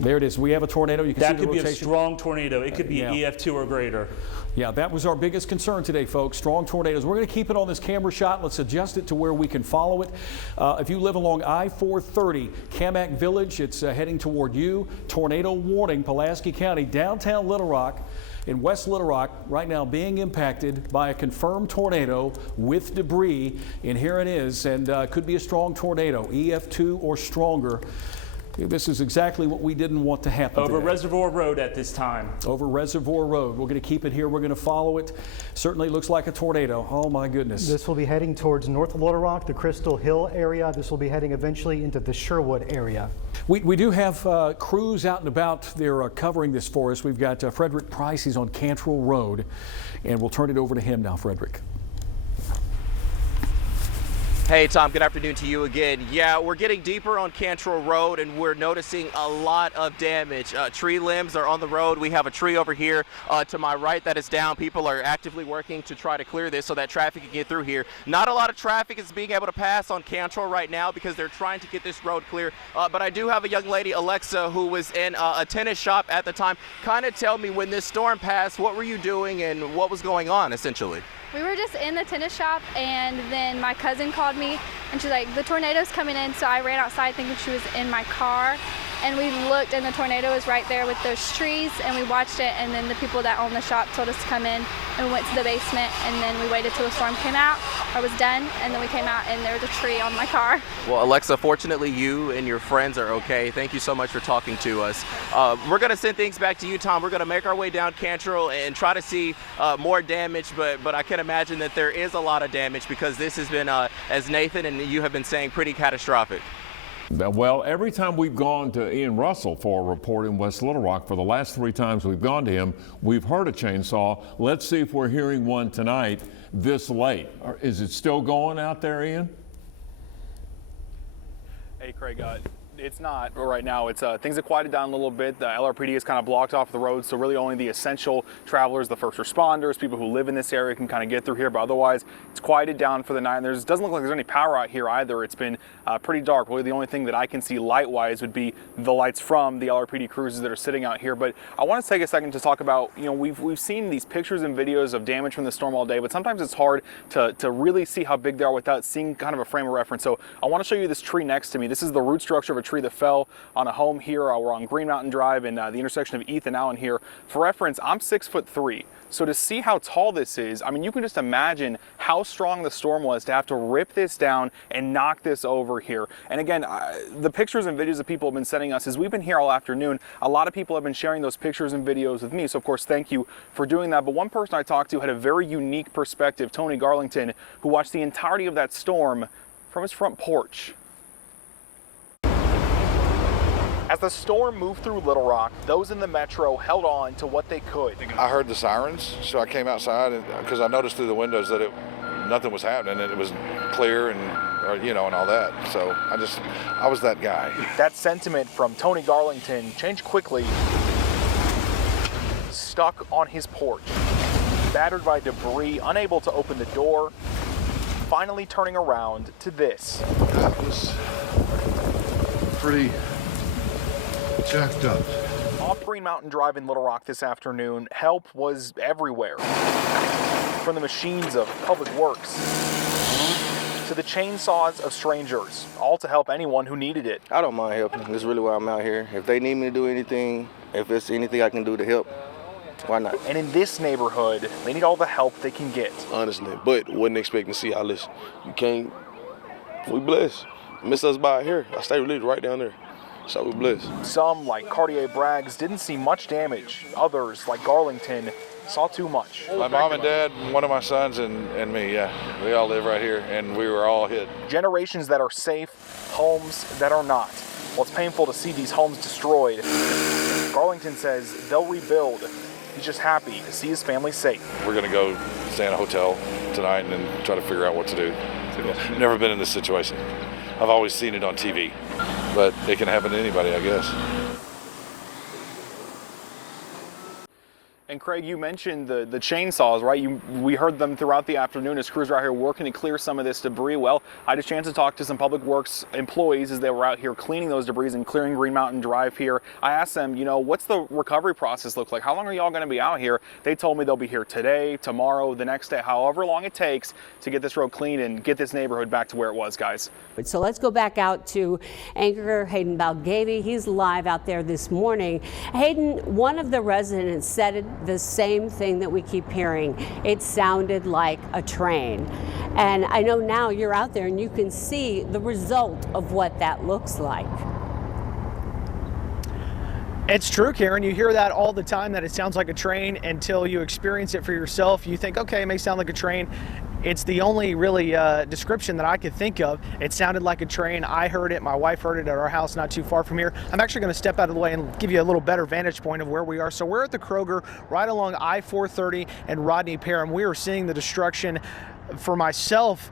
There it is. We have a tornado. You can see That the could be rotation. a strong tornado. It could be yeah. EF2 or greater. Yeah, that was our biggest concern today, folks. Strong tornadoes. We're going to keep it on this camera shot. Let's adjust it to where we can follow it. If you live along I-430, Camac Village, it's heading toward you. Tornado warning, Pulaski County, downtown Little Rock. In West Little Rock, right now being impacted by a confirmed tornado with debris. And here it is, and could be a strong tornado, EF2 or stronger. This is exactly what we didn't want to happen Over today. Reservoir Road at this time. Over Reservoir Road. We're going to keep it here. We're going to follow it. Certainly looks like a tornado. Oh, my goodness. This will be heading towards North Little Rock, the Crystal Hill area. This will be heading eventually into the Sherwood area. We do have crews out and about. They're covering this for us. We've got Frederick Price. He's on Cantrell Road, and we'll turn it over to him now, Frederick. Hey Tom, good afternoon to you again. Yeah, we're getting deeper on Cantrell Road and we're noticing a lot of damage. Tree limbs are on the road. We have a tree over here to my right that is down. People are actively working to try to clear this so that traffic can get through here. Not a lot of traffic is being able to pass on Cantrell right now because they're trying to get this road clear. But I do have a young lady, Alexa, who was in a tennis shop at the time. Kind of tell me, when this storm passed, what were you doing and what was going on essentially? We were just in the tennis shop, and then my cousin called me and she's like, the tornado's coming in. So I ran outside thinking she was in my car, and we looked and the tornado was right there with those trees, and we watched it, and then the people that own the shop told us to come in, and we went to the basement, and then we waited till the storm came out or was done, and then we came out and there was a tree on my car. Well, Alexa, fortunately you and your friends are okay. Thank you so much for talking to us. We're going to send things back to you, Tom. We're going to make our way down Cantrell and try to see more damage, but I can imagine that there is a lot of damage because this has been, as Nathan and you have been saying, pretty catastrophic. Well, every time we've gone to Ian Russell for a report in West Little Rock, for the last 3 times we've gone to him, we've heard a chainsaw. Let's see if we're hearing one tonight this late. Is it still going out there, Ian? Hey, Craig. It's not right now. It's things have quieted down a little bit. The LRPD is kind of blocked off the road, so really only the essential travelers, the first responders, people who live in this area can kind of get through here. But otherwise, it's quieted down for the night. And doesn't look like there's any power out here either. It's been pretty dark. Really, the only thing that I can see light-wise would be the lights from the LRPD cruisers that are sitting out here. But I want to take a second to talk about, you know, we've seen these pictures and videos of damage from the storm all day, but sometimes it's hard to really see how big they are without seeing kind of a frame of reference. So I want to show you this tree next to me. This is the root structure of a tree that fell on a home here. We're on Green Mountain Drive in the intersection of Ethan Allen here. For reference, I'm 6'3". So to see how tall this is, I mean, you can just imagine how strong the storm was to have to rip this down and knock this over here. And again, the pictures and videos that people have been sending us, as we've been here all afternoon, a lot of people have been sharing those pictures and videos with me. So of course, thank you for doing that. But one person I talked to had a very unique perspective, Tony Garlington, who watched the entirety of that storm from his front porch. As the storm moved through Little Rock, those in the metro held on to what they could. I heard the sirens, so I came outside because I noticed through the windows that nothing was happening, and it was clear and you know, and all that. So I was that guy. That sentiment from Tony Garlington changed quickly. Stuck on his porch, battered by debris, unable to open the door, finally turning around to this. That was pretty jacked up. Off Green Mountain Drive in Little Rock this afternoon, help was everywhere. From the machines of Public Works to the chainsaws of strangers, all to help anyone who needed it. I don't mind helping. That's really why I'm out here. If they need me to do anything, if there's anything I can do to help, why not? And in this neighborhood, they need all the help they can get. Honestly, but wasn't expecting to see all this. You can't, we blessed. Miss us by here. I stay relieved right down there. So we're blessed. Some, like Cartier Braggs, didn't see much damage. Others, like Garlington, saw too much. My mom and dad, one of my sons, and me, yeah. We all live right here, and we were all hit. Generations that are safe, homes that are not. Well, it's painful to see these homes destroyed. Garlington says they'll rebuild. He's just happy to see his family safe. We're going to go stay in a hotel tonight and then try to figure out what to do. Never been in this situation. I've always seen it on TV, but it can happen to anybody, I guess. And Craig, you mentioned the chainsaws, right? We heard them throughout the afternoon as crews were out here working to clear some of this debris. Well, I had a chance to talk to some Public Works employees as they were out here cleaning those debris and clearing Green Mountain Drive here. I asked them, you know, what's the recovery process look like? How long are y'all going to be out here? They told me they'll be here today, tomorrow, the next day, however long it takes to get this road clean and get this neighborhood back to where it was, guys. So let's go back out to anchor Hayden Balgavy. He's live out there this morning. Hayden, one of the residents said the same thing that we keep hearing. It sounded like a train. And I know now you're out there and you can see the result of what that looks like. It's true, Karen. You hear that all the time, that it sounds like a train, until you experience it for yourself. You think, okay, it may sound like a train. It's the only really description that I could think of. It sounded like a train. I heard it. My wife heard it at our house not too far from here. I'm actually going to step out of the way and give you a little better vantage point of where we are. So we're at the Kroger right along I-430 and Rodney Parham. We are seeing the destruction for myself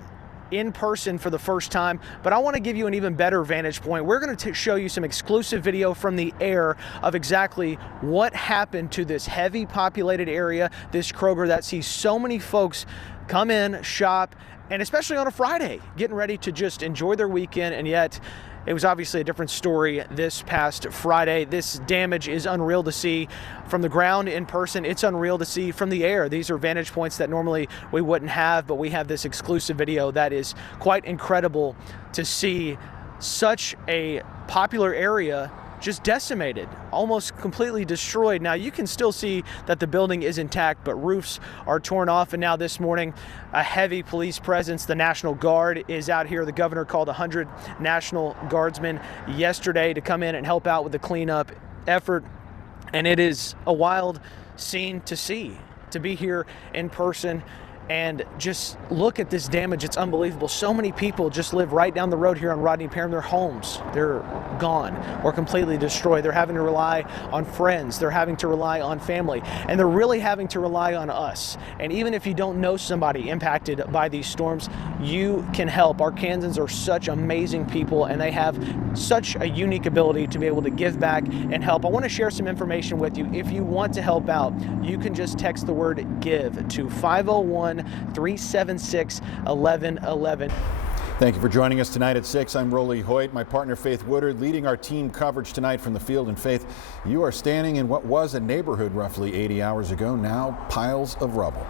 in person for the first time, but I want to give you an even better vantage point. We're going to show you some exclusive video from the air of exactly what happened to this heavy populated area, this Kroger that sees so many folks come in, shop, and especially on a Friday, getting ready to just enjoy their weekend. And yet it was obviously a different story this past Friday. This damage is unreal to see from the ground in person. It's unreal to see from the air. These are vantage points that normally we wouldn't have, but we have this exclusive video that is quite incredible to see such a popular area just decimated, almost completely destroyed. Now you can still see that the building is intact, but roofs are torn off. And now this morning, a heavy police presence. The National Guard is out here. The governor called 100 National Guardsmen yesterday to come in and help out with the cleanup effort. And it is a wild scene to see, to be here in person and just look at this damage. It's unbelievable. So many people just live right down the road here on Rodney Parham. Their homes, they're gone or completely destroyed. They're having to rely on friends. They're having to rely on family. And they're really having to rely on us. And even if you don't know somebody impacted by these storms, you can help. Arkansans are such amazing people, and they have such a unique ability to be able to give back and help. I want to share some information with you. If you want to help out, you can just text the word GIVE to 501-376-1111. Thank you for joining us tonight at 6. I'm Rolly Hoyt, my partner Faith Woodard, leading our team coverage tonight from the field. And Faith, you are standing in what was a neighborhood roughly 80 hours ago, now piles of rubble.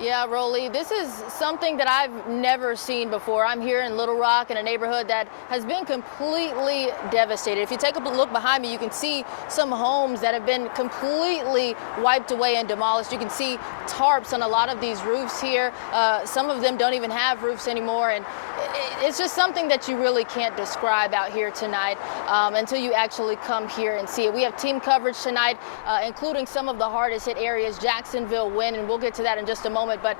Yeah, Rolly, this is something that I've never seen before. I'm here in Little Rock in a neighborhood that has been completely devastated. If you take a look behind me, you can see some homes that have been completely wiped away and demolished. You can see tarps on a lot of these roofs here. Some of them don't even have roofs anymore. And it's just something that you really can't describe out here tonight until you actually come here and see it. We have team coverage tonight, including some of the hardest hit areas, Jacksonville, Wynn, and we'll get to that in just a moment. But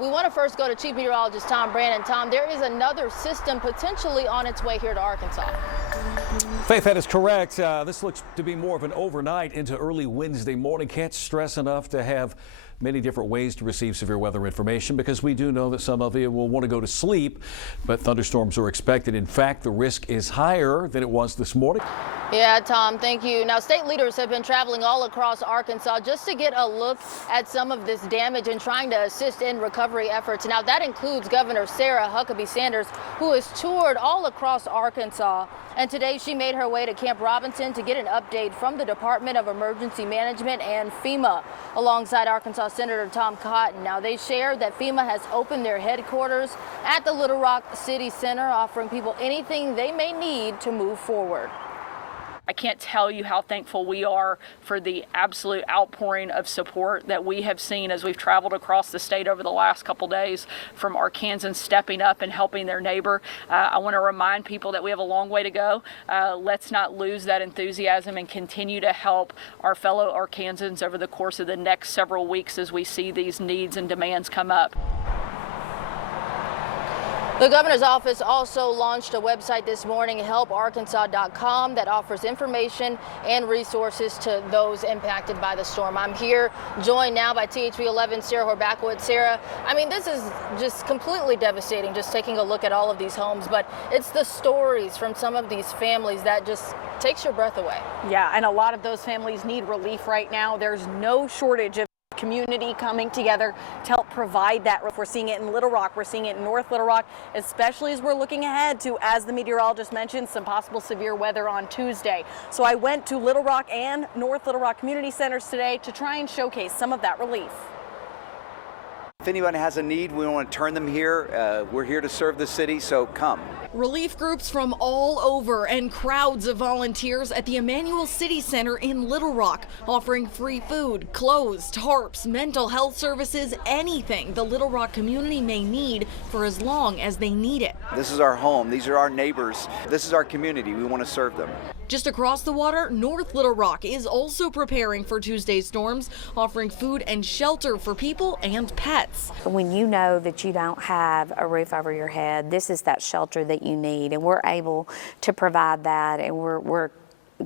we want to first go to Chief Meteorologist Tom Brandon. Tom, there is another system potentially on its way here to Arkansas. Faith, that is correct. This looks to be more of an overnight into early Wednesday morning. Can't stress enough to have many different ways to receive severe weather information, because we do know that some of you will want to go to sleep, but thunderstorms are expected. In fact, the risk is higher than it was this morning. Yeah, Tom, thank you. Now, state leaders have been traveling all across Arkansas just to get a look at some of this damage and trying to assist in recovery efforts. Now, that includes Governor Sarah Huckabee Sanders, who has toured all across Arkansas. And today she made her way to Camp Robinson to get an update from the Department of Emergency Management and FEMA, alongside Arkansas Senator Tom Cotton. Now, they shared that FEMA has opened their headquarters at the Little Rock City Center, offering people anything they may need to move forward. I can't tell you how thankful we are for the absolute outpouring of support that we have seen as we've traveled across the state over the last couple days, from Arkansans stepping up and helping their neighbor. I want to remind people that we have a long way to go. Let's not lose that enthusiasm and continue to help our fellow Arkansans over the course of the next several weeks as we see these needs and demands come up. The governor's office also launched a website this morning, helparkansas.com, that offers information and resources to those impacted by the storm. I'm here joined now by THV11 Sarah Horbackwitz. Sarah, I mean, this is just completely devastating, just taking a look at all of these homes, but it's the stories from some of these families that just takes your breath away. Yeah, and a lot of those families need relief right now. There's no shortage of community coming together to help provide that. We're seeing it in Little Rock, we're seeing it in North Little Rock, especially as we're looking ahead to, as the meteorologist mentioned, some possible severe weather on Tuesday. So I went to Little Rock and North Little Rock community centers today to try and showcase some of that relief. If anyone has a need, we want to turn them here. We're here to serve the city, so come. Relief groups from all over and crowds of volunteers at the Emmanuel City Center in Little Rock, offering free food, clothes, tarps, mental health services, anything the Little Rock community may need for as long as they need it. This is our home. These are our neighbors. This is our community. We want to serve them. Just across the water, North Little Rock is also preparing for Tuesday's storms, offering food and shelter for people and pets. When you know that you don't have a roof over your head, this is that shelter that you need, and we're able to provide that, and we're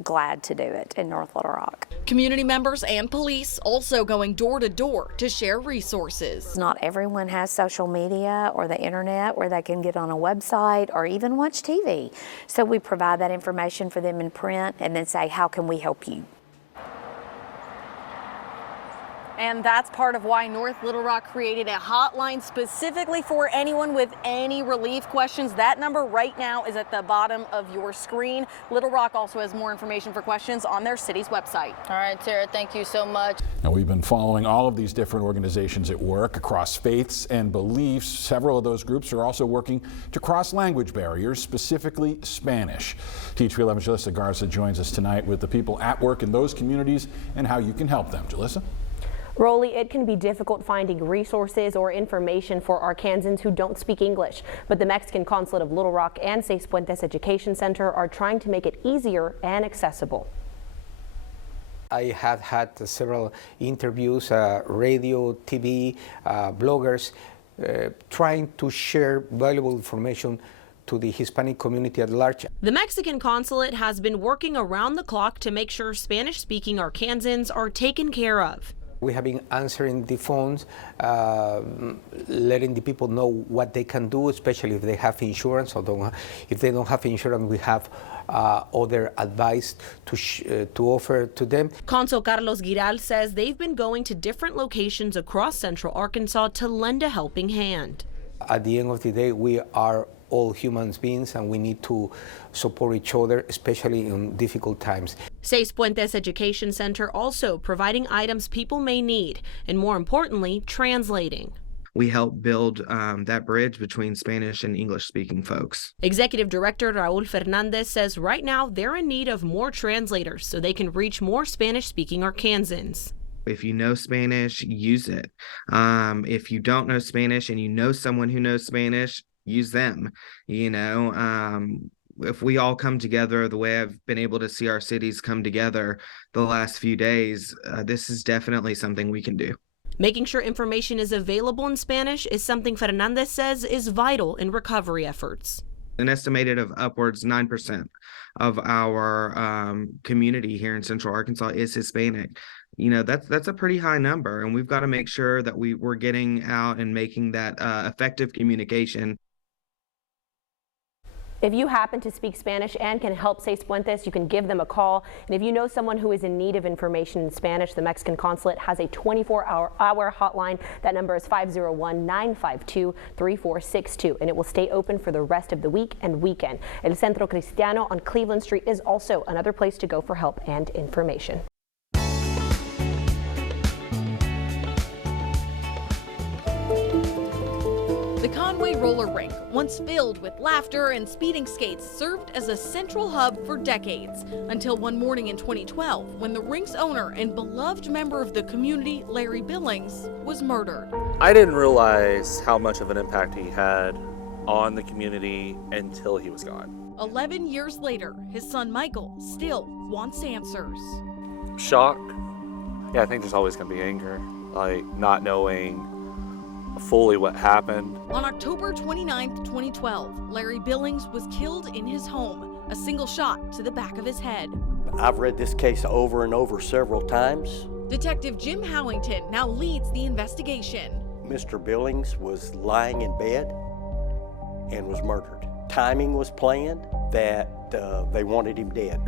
glad to do it in North Little Rock. Community members and police also going door to door to share resources. Not everyone has social media or the internet where they can get on a website or even watch TV. So we provide that information for them in print and then say, how can we help you? And that's part of why North Little Rock created a hotline specifically for anyone with any relief questions. That number right now is at the bottom of your screen. Little Rock also has more information for questions on their city's website. All right, Sarah, thank you so much. Now, we've been following all of these different organizations at work across faiths and beliefs. Several of those groups are also working to cross language barriers, specifically Spanish. THV11's Jalissa Garza joins us tonight with the people at work in those communities and how you can help them. Jalissa? Rolly, it can be difficult finding resources or information for Arkansans who don't speak English, but the Mexican Consulate of Little Rock and Seis Puentes Education Center are trying to make it easier and accessible. I have had several interviews, radio, TV, bloggers, trying to share valuable information to the Hispanic community at large. The Mexican consulate has been working around the clock to make sure Spanish-speaking Arkansans are taken care of. We have been answering the phones, letting the people know what they can do, especially if they have insurance, or if they don't have insurance, we have other advice to offer to them. Consul Carlos Giral says they've been going to different locations across central Arkansas to lend a helping hand. At the end of the day, we are all human beings and we need to support each other, especially in difficult times. Seis Puentes Education Center also providing items people may need, and more importantly, translating. We help build that bridge between Spanish and English-speaking folks. Executive Director Raul Fernandez says right now they're in need of more translators so they can reach more Spanish-speaking Arkansans. If you know Spanish, use it. If you don't know Spanish and you know someone who knows Spanish, use them. You know, if we all come together the way I've been able to see our cities come together the last few days, this is definitely something we can do. Making sure information is available in Spanish is something Fernandez says is vital in recovery efforts. An estimated of upwards 9% of our community here in Central Arkansas is Hispanic. You know, that's a pretty high number, and we've got to make sure that we're getting out and making that effective communication. If you happen to speak Spanish and can help Seis Puentes, you can give them a call. And if you know someone who is in need of information in Spanish, the Mexican Consulate has a 24-hour hotline. That number is 501-952-3462, and it will stay open for the rest of the week and weekend. El Centro Cristiano on Cleveland Street is also another place to go for help and information. The Conway roller rink, once filled with laughter and speeding skates, served as a central hub for decades, until one morning in 2012 when the rink's owner and beloved member of the community, Larry Billings, was murdered. I didn't realize how much of an impact he had on the community until he was gone. 11 years later, his son Michael still wants answers. Shock. Yeah, I think there's always going to be anger, like not knowing fully what happened. On October 29, 2012, Larry Billings was killed in his home, a single shot to the back of his head. I've read this case over and over several times. Detective Jim Howington now leads the investigation. Mr. Billings was lying in bed and was murdered. Timing was planned that they wanted him dead.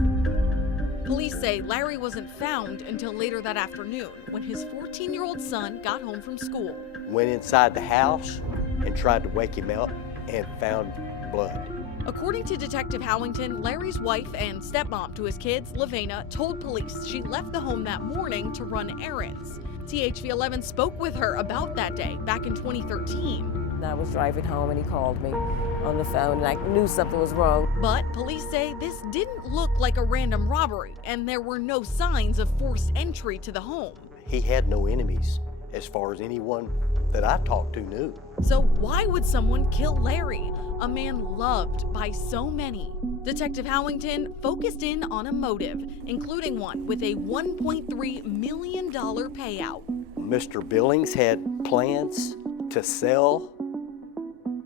Police say Larry wasn't found until later that afternoon when his 14-year-old son got home from school. Went inside the house and tried to wake him up and found blood. According to Detective Howington, Larry's wife and stepmom to his kids, Lavena, told police she left the home that morning to run errands. THV11 spoke with her about that day back in 2013. I was driving home and he called me on the phone and I knew something was wrong. But police say this didn't look like a random robbery and there were no signs of forced entry to the home. He had no enemies, as far as anyone that I talked to knew. So why would someone kill Larry, a man loved by so many? Detective Howington focused in on a motive, including one with a $1.3 million payout. Mr. Billings had plans to sell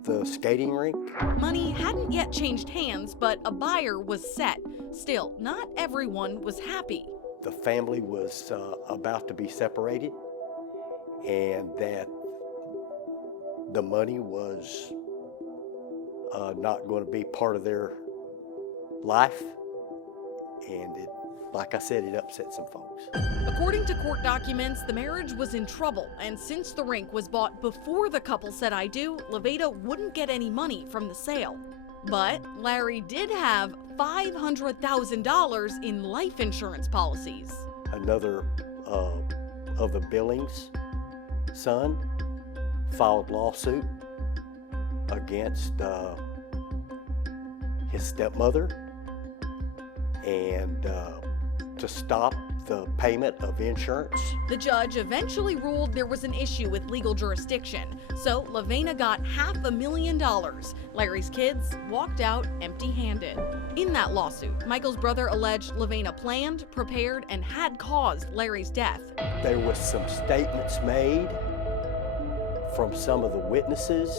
the skating rink. Money hadn't yet changed hands, but a buyer was set. Still, not everyone was happy. The family was about to be separated, and that the money was not going to be part of their life, and it, like I said, it upset some folks. According to court documents, the marriage was in trouble, and since the rink was bought before the couple said I do, Laveda wouldn't get any money from the sale. But Larry did have $500,000 in life insurance policies. Another of the Billings' son filed lawsuit against his stepmother and to stop the payment of insurance. The judge eventually ruled there was an issue with legal jurisdiction, so Lavena got $500,000. Larry's kids walked out empty-handed. In that lawsuit, Michael's brother alleged Lavena planned, prepared, and had caused Larry's death. There was some statements made from some of the witnesses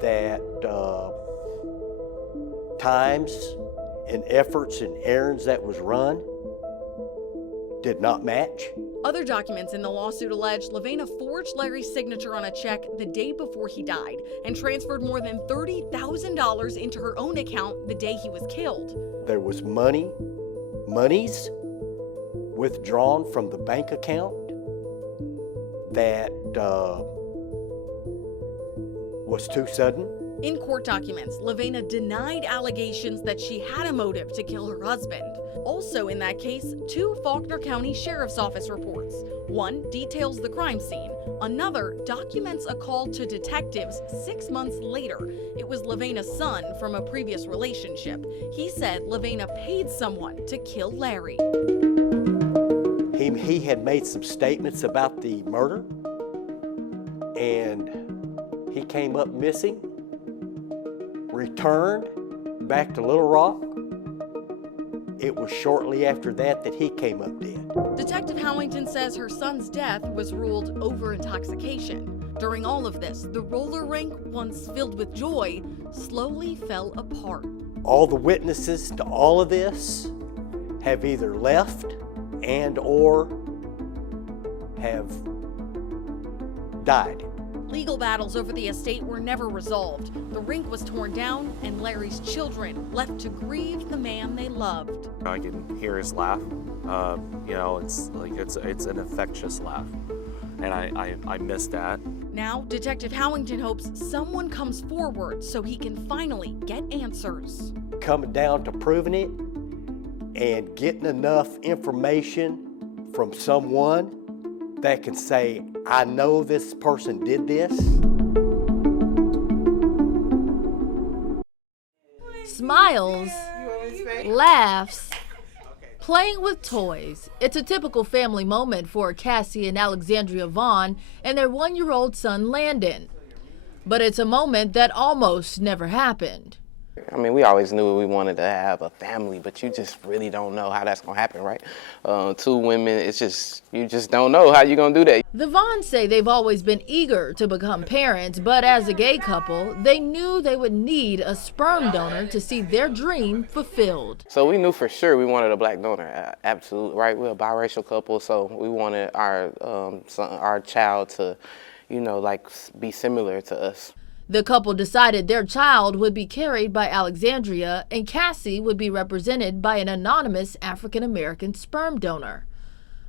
that times and efforts and errands that was run did not match. Other documents in the lawsuit allege Lavena forged Larry's signature on a check the day before he died and transferred more than $30,000 into her own account the day he was killed. There was monies withdrawn from the bank account that was too sudden. In court documents, Lavena denied allegations that she had a motive to kill her husband. Also in that case, 2 Faulkner County Sheriff's Office reports. One details the crime scene. Another documents a call to detectives 6 months later. It was Lavena's son from a previous relationship. He said Lavena paid someone to kill Larry. He had made some statements about the murder, and he came up missing, returned back to Little Rock. It was shortly after that he came up dead. Detective Howington says her son's death was ruled over intoxication. During all of this, the roller rink, once filled with joy, slowly fell apart. All the witnesses to all of this have either left and or have died. Legal battles over the estate were never resolved. The rink was torn down, and Larry's children left to grieve the man they loved. I can hear his laugh. You know, it's an infectious laugh, and I miss that. Now, Detective Howington hopes someone comes forward so he can finally get answers. Coming down to proving it and getting enough information from someone that can say, I know this person did this. Smiles, laughs, playing with toys. It's a typical family moment for Cassie and Alexandria Vaughn and their 1-year-old son Landon. But it's a moment that almost never happened. I mean, we always knew we wanted to have a family, but you just really don't know how that's going to happen, right? 2 women, it's just, you just don't know how you're going to do that. The Vaughns say they've always been eager to become parents, but as a gay couple, they knew they would need a sperm donor to see their dream fulfilled. So we knew for sure we wanted a black donor, absolutely, right? We're a biracial couple, so we wanted our child to, you know, like be similar to us. The couple decided their child would be carried by Alexandria and Cassie would be represented by an anonymous African-American sperm donor.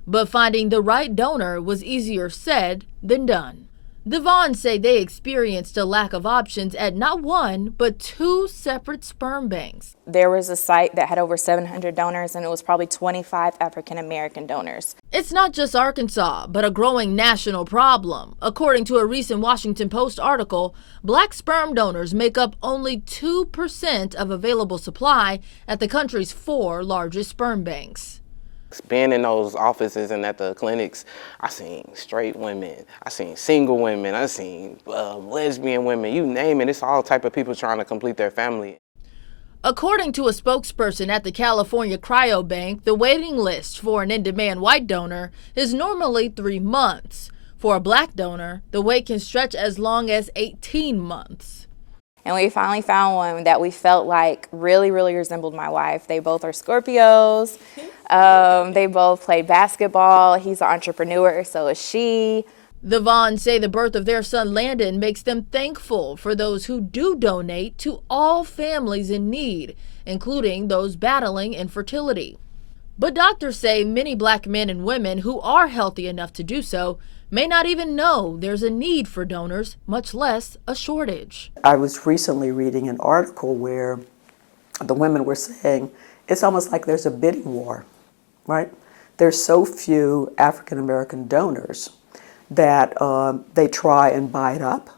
But finding the right donor was easier said than done. The Vaughns say they experienced a lack of options at not 1, but 2 separate sperm banks. There was a site that had over 700 donors, and it was probably 25 African-American donors. It's not just Arkansas, but a growing national problem. According to a recent Washington Post article, black sperm donors make up only 2% of available supply at the country's 4 largest sperm banks. Being in those offices and at the clinics, I seen straight women, I seen single women, I seen lesbian women, you name it, it's all type of people trying to complete their family. According to a spokesperson at the California Cryobank, the waiting list for an in-demand white donor is normally 3 months. For a black donor, the wait can stretch as long as 18 months. And we finally found one that we felt like really resembled my wife. They both are Scorpios. They both played basketball. He's an entrepreneur, so is she. The Vaughns say the birth of their son Landon makes them thankful for those who do donate to all families in need, including those battling infertility. But doctors say many black men and women who are healthy enough to do so may not even know there's a need for donors, much less a shortage. I was recently reading an article where the women were saying it's almost like there's a bidding war, right? There's so few African American donors that they try and buy it up.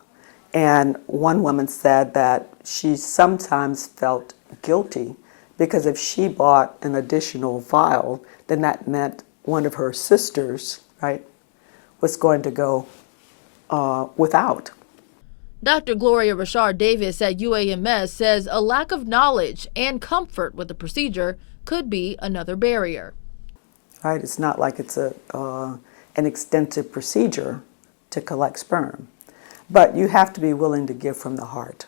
And one woman said that she sometimes felt guilty because if she bought an additional vial, then that meant one of her sisters, right, was going to go without. Dr. Gloria Rashard Davis at UAMS says a lack of knowledge and comfort with the procedure could be another barrier. Right, it's not like it's an extensive procedure to collect sperm, but you have to be willing to give from the heart.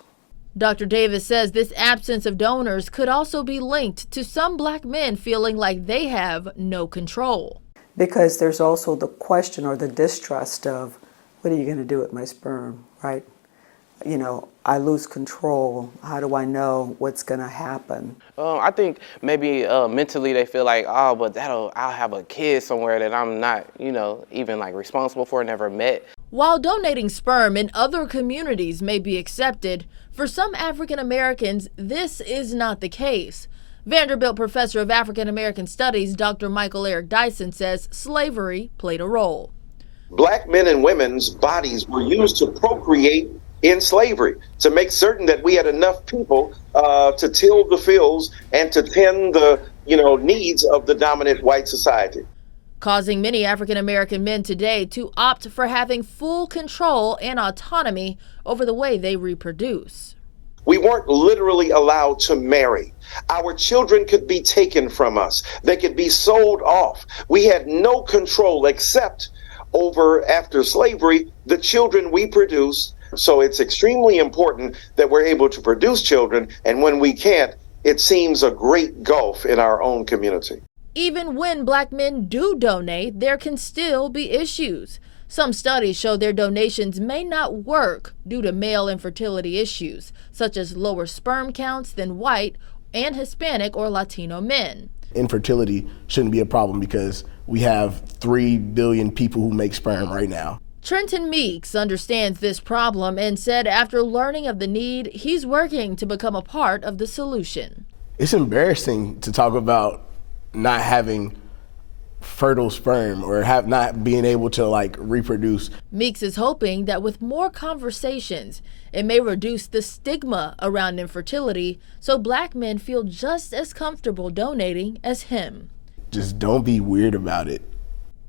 Dr. Davis says this absence of donors could also be linked to some black men feeling like they have no control. Because there's also the question or the distrust of, what are you going to do with my sperm, right? You know, I lose control. How do I know what's going to happen? I think maybe mentally they feel like, oh, but I'll have a kid somewhere that I'm not, you know, even like responsible for, never met. While donating sperm in other communities may be accepted, for some African Americans, this is not the case. Vanderbilt professor of African American Studies, Dr. Michael Eric Dyson, says slavery played a role. Black men and women's bodies were used to procreate in slavery, to make certain that we had enough people to till the fields and to tend the needs of the dominant white society. Causing many African American men today to opt for having full control and autonomy over the way they reproduce. We weren't literally allowed to marry. Our children could be taken from us. They could be sold off. We had no control except over, after slavery, the children we produced. So it's extremely important that we're able to produce children, and when we can't, it seems a great gulf in our own community. Even when black men do donate, there can still be issues. Some studies show their donations may not work due to male infertility issues, such as lower sperm counts than white and Hispanic or Latino men. Infertility shouldn't be a problem because we have 3 billion people who make sperm right now. Trenton Meeks understands this problem and said after learning of the need, he's working to become a part of the solution. It's embarrassing to talk about not having fertile sperm or not being able to reproduce. Meeks is hoping that with more conversations, it may reduce the stigma around infertility so black men feel just as comfortable donating as him. Just don't be weird about it.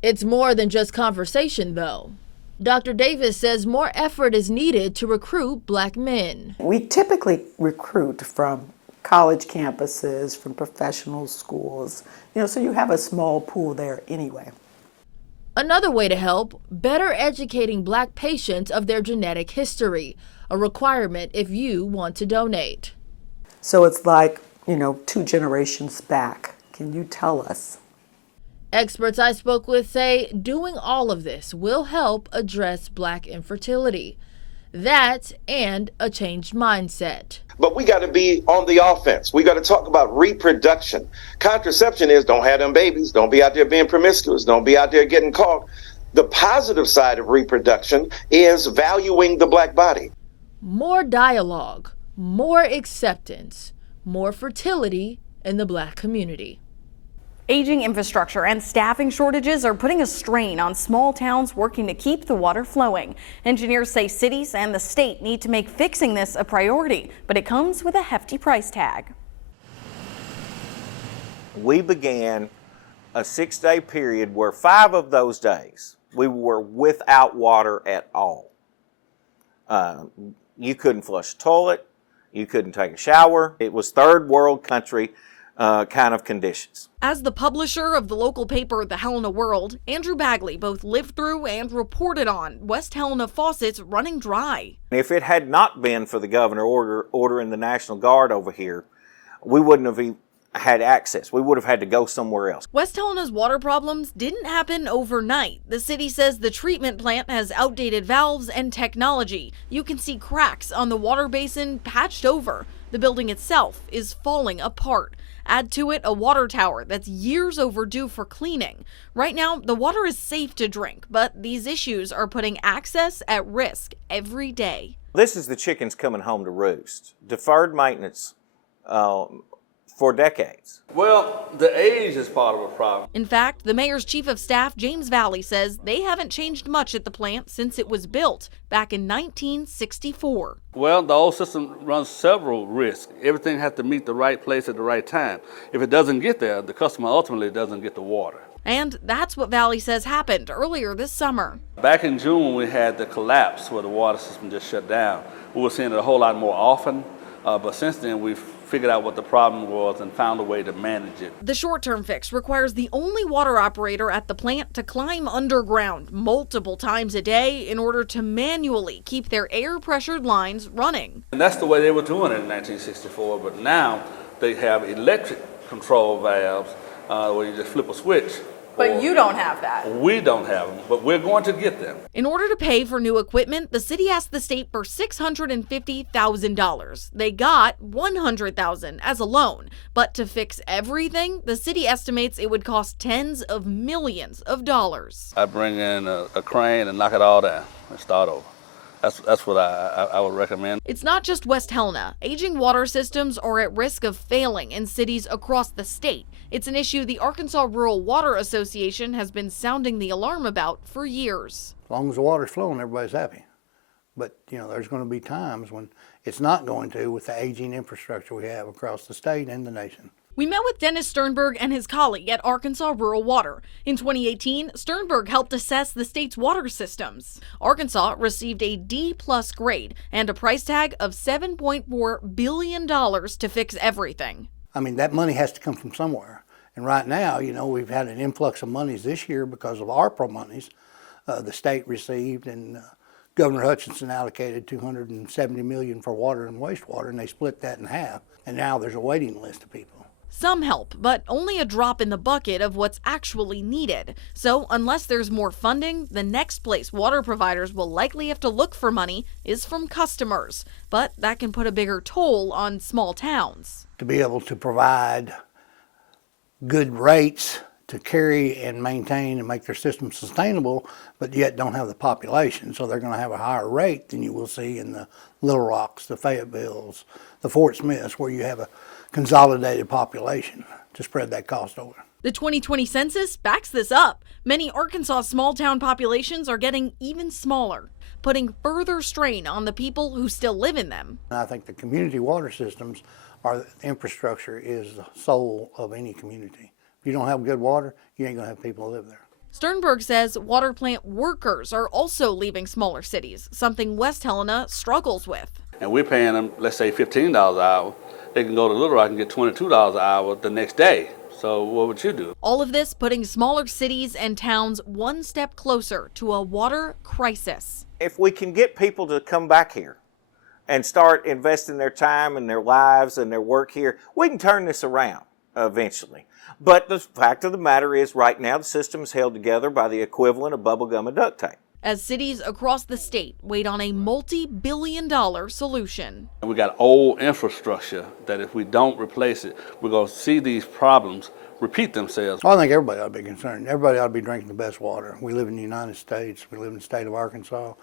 It's more than just conversation though. Dr. Davis says more effort is needed to recruit Black men. We typically recruit from college campuses, from professional schools, so you have a small pool there anyway. Another way to help, better educating Black patients of their genetic history, a requirement if you want to donate. So it's like, 2 generations back. Can you tell us? Experts I spoke with say doing all of this will help address Black infertility. That and a changed mindset. But we got to be on the offense. We got to talk about reproduction. Contraception is don't have them babies. Don't be out there being promiscuous. Don't be out there getting caught. The positive side of reproduction is valuing the Black body. More dialogue, more acceptance, more fertility in the Black community. Aging infrastructure and staffing shortages are putting a strain on small towns working to keep the water flowing. Engineers say cities and the state need to make fixing this a priority, but it comes with a hefty price tag. We began a 6-day period where 5 of those days we were without water at all. You couldn't flush a toilet, you couldn't take a shower. It was third world country kind of conditions. As the publisher of the local paper, The Helena World, Andrew Bagley both lived through and reported on West Helena faucets running dry. If it had not been for the governor ordering the National Guard over here, we wouldn't have had access. We would have had to go somewhere else. West Helena's water problems didn't happen overnight. The city says the treatment plant has outdated valves and technology. You can see cracks on the water basin patched over. The building itself is falling apart. Add to it a water tower that's years overdue for cleaning. Right now, the water is safe to drink, but these issues are putting access at risk every day. This is the chickens coming home to roost. Deferred maintenance for decades. Well, the age is part of the problem. In fact, the mayor's chief of staff, James Valley, says they haven't changed much at the plant since it was built back in 1964. Well, the old system runs several risks. Everything has to meet the right place at the right time. If it doesn't get there, the customer ultimately doesn't get the water. And that's what Valley says happened earlier this summer. Back in June when we had the collapse where the water system just shut down, we were seeing it a whole lot more often. But since then, we've figured out what the problem was and found a way to manage it. The short-term fix requires the only water operator at the plant to climb underground multiple times a day in order to manually keep their air-pressured lines running. And that's the way they were doing it in 1964, but now they have electric control valves where you just flip a switch. But you don't have that. We don't have them, but we're going to get them. In order to pay for new equipment, the city asked the state for $650,000. They got $100,000 as a loan. But to fix everything, the city estimates it would cost tens of millions of dollars. I bring in a crane and knock it all down and start over. That's what I would recommend. It's not just West Helena. Aging water systems are at risk of failing in cities across the state. It's an issue the Arkansas Rural Water Association has been sounding the alarm about for years. As long as the water's flowing, everybody's happy. But, there's going to be times when it's not going to with the aging infrastructure we have across the state and the nation. We met with Dennis Sternberg and his colleague at Arkansas Rural Water. In 2018, Sternberg helped assess the state's water systems. Arkansas received a D+ grade and a price tag of $7.4 billion to fix everything. I mean, that money has to come from somewhere. And right now, we've had an influx of monies this year because of ARPA monies the state received, and Governor Hutchinson allocated $270 million for water and wastewater, and they split that in half. And now there's a waiting list of people. Some help, but only a drop in the bucket of what's actually needed. So unless there's more funding, the next place water providers will likely have to look for money is from customers. But that can put a bigger toll on small towns. To be able to provide good rates to carry and maintain and make their system sustainable, but yet don't have the population. So they're going to have a higher rate than you will see in the Little Rocks, the Fayettevilles, the Fort Smiths, where you have a consolidated population to spread that cost over. The 2020 census backs this up. Many Arkansas small-town populations are getting even smaller, putting further strain on the people who still live in them. I think the community water systems infrastructure is the soul of any community. If you don't have good water, you ain't going to have people live there. Sternberg says water plant workers are also leaving smaller cities, something West Helena struggles with. And we're paying them, let's say, $15 an hour. They can go to Little Rock and get $22 an hour the next day. So what would you do? All of this putting smaller cities and towns one step closer to a water crisis. If we can get people to come back here and start investing their time and their lives and their work here, we can turn this around eventually. But the fact of the matter is, right now, the system is held together by the equivalent of bubble gum and duct tape. As cities across the state wait on a multi-billion-dollar solution. We got old infrastructure that if we don't replace it, we're going to see these problems repeat themselves. I think everybody ought to be concerned. Everybody ought to be drinking the best water. We live in the United States. We live in the state of Arkansas.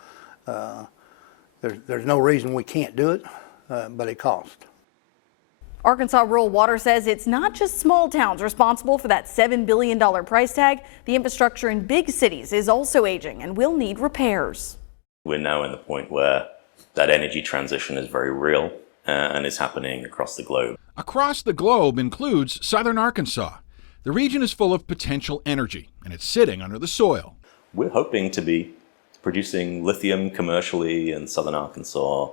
There's no reason we can't do it, but it costs. Arkansas Rural Water says it's not just small towns responsible for that $7 billion price tag. The infrastructure in big cities is also aging and will need repairs. We're now in the point where that energy transition is very real and is happening across the globe. Across the globe includes southern Arkansas. The region is full of potential energy, and it's sitting under the soil. We're hoping to be producing lithium commercially in southern Arkansas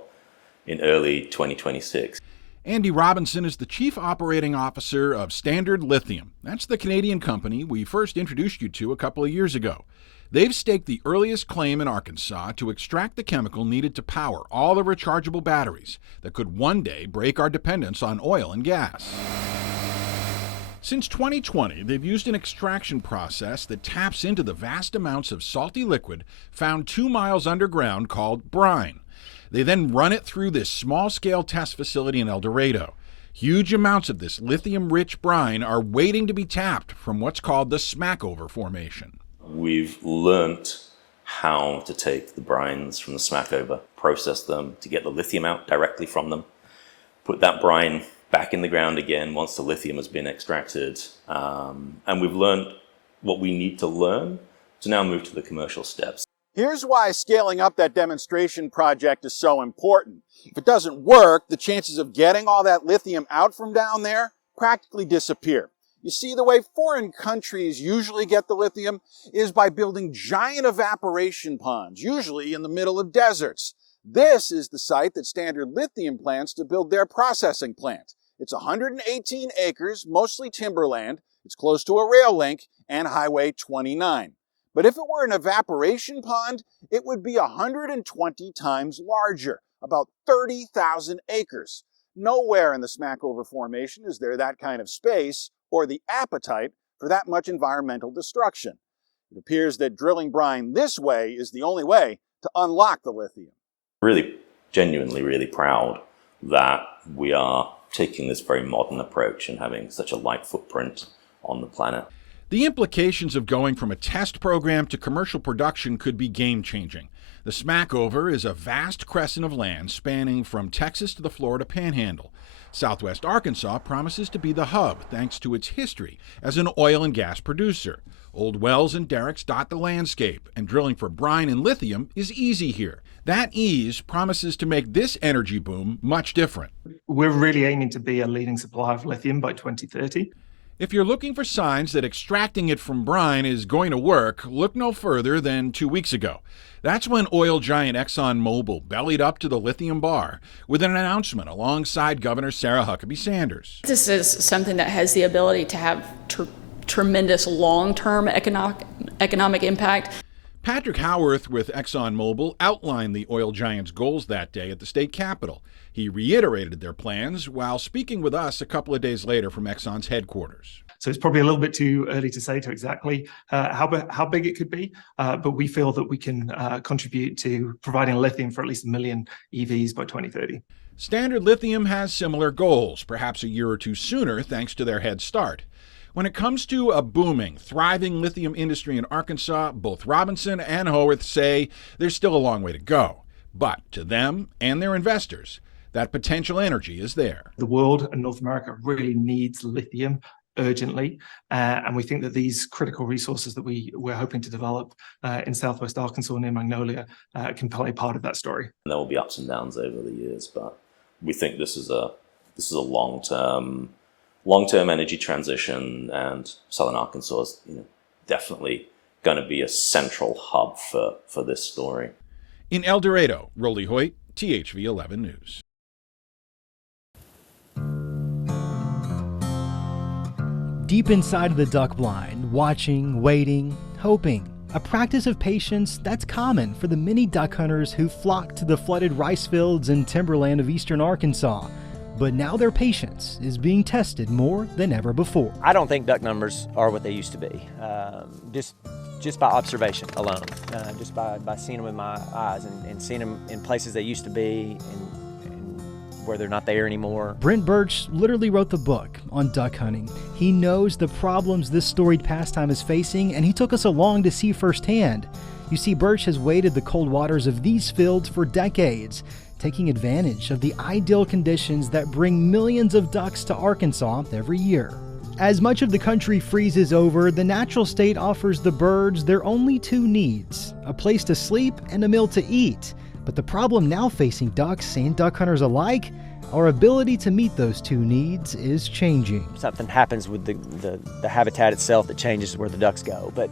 in early 2026. Andy Robinson is the Chief Operating Officer of Standard Lithium. That's the Canadian company we first introduced you to a couple of years ago. They've staked the earliest claim in Arkansas to extract the chemical needed to power all the rechargeable batteries that could one day break our dependence on oil and gas. Since 2020, they've used an extraction process that taps into the vast amounts of salty liquid found 2 miles underground called brine. They then run it through this small-scale test facility in El Dorado. Huge amounts of this lithium-rich brine are waiting to be tapped from what's called the Smackover Formation. We've learnt how to take the brines from the Smackover, process them to get the lithium out directly from them, put that brine back in the ground again once the lithium has been extracted, and we've learned what we need to learn to now move to the commercial steps. Here's why scaling up that demonstration project is so important. If it doesn't work, the chances of getting all that lithium out from down there practically disappear. You see, the way foreign countries usually get the lithium is by building giant evaporation ponds, usually in the middle of deserts. This is the site that Standard Lithium plans to build their processing plant. It's 118 acres, mostly timberland. It's close to a rail link and Highway 29. But if it were an evaporation pond, it would be 120 times larger, about 30,000 acres. Nowhere in the Smackover Formation is there that kind of space or the appetite for that much environmental destruction. It appears that drilling brine this way is the only way to unlock the lithium. Really, genuinely really proud that we are taking this very modern approach and having such a light footprint on the planet. The implications of going from a test program to commercial production could be game-changing. The Smackover is a vast crescent of land spanning from Texas to the Florida Panhandle. Southwest Arkansas promises to be the hub thanks to its history as an oil and gas producer. Old wells and derricks dot the landscape, and drilling for brine and lithium is easy here. That ease promises to make this energy boom much different. We're really aiming to be a leading supplier of lithium by 2030. If you're looking for signs that extracting it from brine is going to work, look no further than 2 weeks ago. That's when oil giant ExxonMobil bellied up to the lithium bar with an announcement alongside Governor Sarah Huckabee Sanders. This is something that has the ability to have tremendous long-term economic impact. Patrick Howarth with ExxonMobil outlined the oil giant's goals that day at the state capitol. He reiterated their plans while speaking with us a couple of days later from Exxon's headquarters. So it's probably a little bit too early to say to exactly how big it could be, but we feel that we can contribute to providing lithium for at least 1 million EVs by 2030. Standard Lithium has similar goals, perhaps a year or two sooner thanks to their head start. When it comes to a booming, thriving lithium industry in Arkansas, both Robinson and Howarth say there's still a long way to go. But to them and their investors, that potential energy is there. The world and North America really needs lithium urgently, and we think that these critical resources that we're hoping to develop in Southwest Arkansas near Magnolia can play part of that story. There will be ups and downs over the years, but we think this is a long-term energy transition, and Southern Arkansas is definitely going to be a central hub for this story. In El Dorado, Rolly Hoyt, THV11 News. Deep inside of the duck blind, watching, waiting, hoping. A practice of patience that's common for the many duck hunters who flock to the flooded rice fields and timberland of eastern Arkansas. But now their patience is being tested more than ever before. I don't think duck numbers are what they used to be. Just by observation alone, just by seeing them with my eyes and seeing them in places they used to be and where they're not there anymore. Brent Birch literally wrote the book on duck hunting. He knows the problems this storied pastime is facing, and he took us along to see firsthand. You see, Birch has waded the cold waters of these fields for decades, taking advantage of the ideal conditions that bring millions of ducks to Arkansas every year. As much of the country freezes over, the natural state offers the birds their only two needs: a place to sleep and a meal to eat. But the problem now facing ducks and duck hunters alike, our ability to meet those two needs is changing. Something happens with the habitat itself that changes where the ducks go, but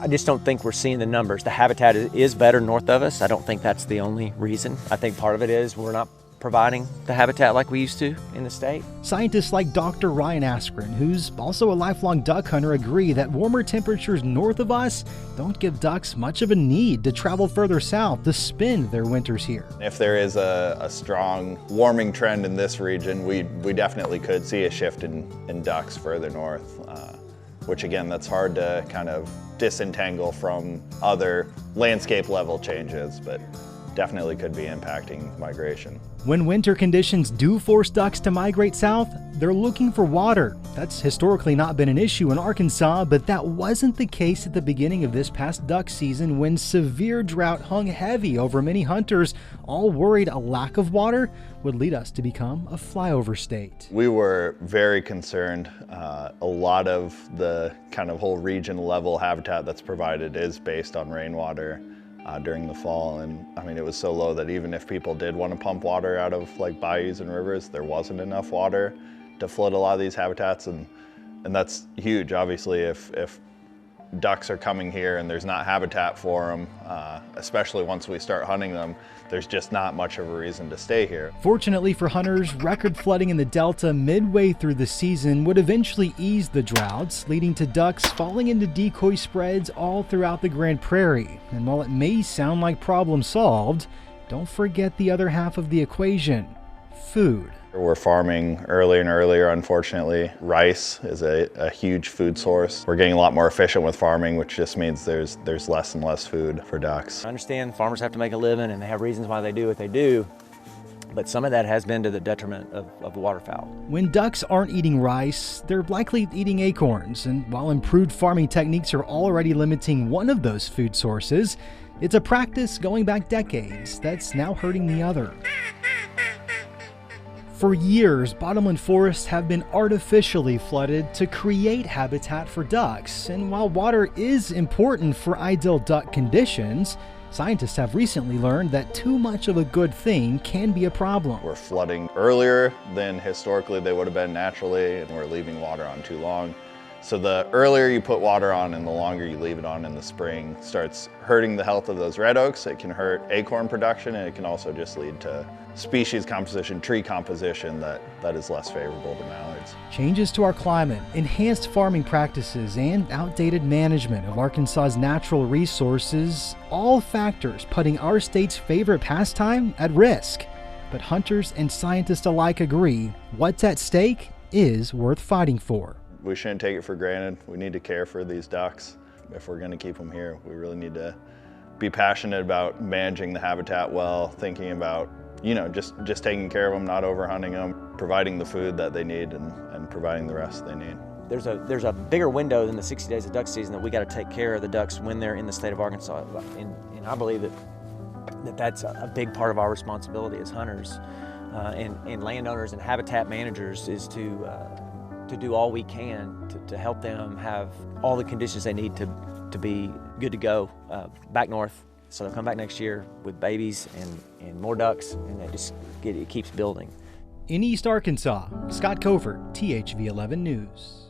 I just don't think we're seeing the numbers. The habitat is better north of us. I don't think that's the only reason. I think part of it is we're not providing the habitat like we used to in the state. Scientists like Dr. Ryan Askren, who's also a lifelong duck hunter, agree that warmer temperatures north of us don't give ducks much of a need to travel further south to spend their winters here. If there is a strong warming trend in this region, we definitely could see a shift in ducks further north, which again, that's hard to kind of disentangle from other landscape level changes, but definitely could be impacting migration. When winter conditions do force ducks to migrate south, they're looking for water. That's historically not been an issue in Arkansas, but that wasn't the case at the beginning of this past duck season when severe drought hung heavy over many hunters, all worried a lack of water would lead us to become a flyover state. We were very concerned. A lot of the kind of whole region level habitat that's provided is based on rainwater during the fall, and I mean, it was so low that even if people did want to pump water out of like bayous and rivers, there wasn't enough water to flood a lot of these habitats, and that's huge. Obviously, if ducks are coming here and there's not habitat for them, especially once we start hunting them, there's just not much of a reason to stay here. Fortunately for hunters, record flooding in the Delta midway through the season would eventually ease the droughts, leading to ducks falling into decoy spreads all throughout the Grand Prairie. And while it may sound like problem solved, don't forget the other half of the equation: food. We're farming earlier and earlier, unfortunately. Rice is a huge food source. We're getting a lot more efficient with farming, which just means there's less and less food for ducks. I understand farmers have to make a living and they have reasons why they do what they do, but some of that has been to the detriment of waterfowl. When ducks aren't eating rice, they're likely eating acorns, and while improved farming techniques are already limiting one of those food sources, it's a practice going back decades that's now hurting the other. For years, bottomland forests have been artificially flooded to create habitat for ducks, and while water is important for ideal duck conditions, scientists have recently learned that too much of a good thing can be a problem. We're flooding earlier than historically they would have been naturally, and we're leaving water on too long. So the earlier you put water on and the longer you leave it on in the spring starts hurting the health of those red oaks. It can hurt acorn production, and it can also just lead to species composition, tree composition that is less favorable to mallards. Changes to our climate, enhanced farming practices, and outdated management of Arkansas's natural resources, all factors putting our state's favorite pastime at risk. But hunters and scientists alike agree what's at stake is worth fighting for. We shouldn't take it for granted. We need to care for these ducks. If we're going to keep them here, we really need to be passionate about managing the habitat well, thinking about, you know, just taking care of them, not overhunting them, providing the food that they need, and providing the rest they need. There's a bigger window than the 60 days of duck season that we got to take care of the ducks when they're in the state of Arkansas. And I believe that's a big part of our responsibility as hunters and landowners and habitat managers is to do all we can to help them have all the conditions they need to be good to go back north, so they'll come back next year with babies and more ducks, and it keeps building. In East Arkansas, Scott Covert, THV11 News.